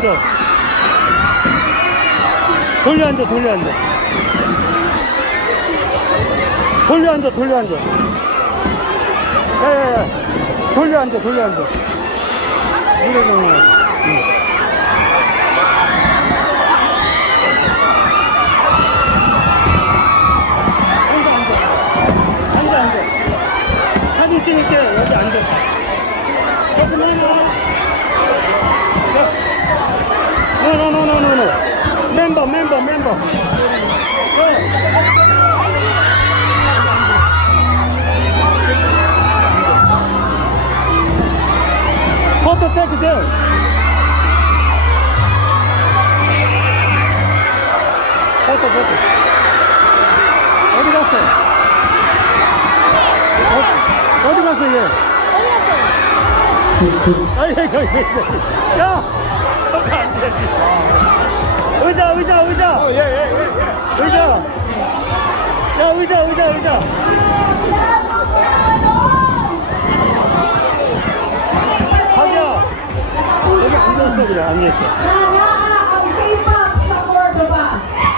앉아. 돌려 앉아, 돌려 앉아. 돌려 앉아, 돌려 앉아. 야, 야, 야. 돌려 앉아, 돌려 앉아. 이래 정말. 응. 사진 찍을 때 여기 앉아. 가슴 하나. No, no, no, no, no, no. Member, member, member. No. Hold the tech there. Hold it, hold it. Hold it, hold it. Hold it, hold it. Yeah. Hey, hey, hey, hey. Yeah. 아. 의자 의자 의자. 어, 예, 예, 예, 예. 의자. 야 의자 의자 의자. 하자 여기 앉았어 그냥. 앉았어. Karena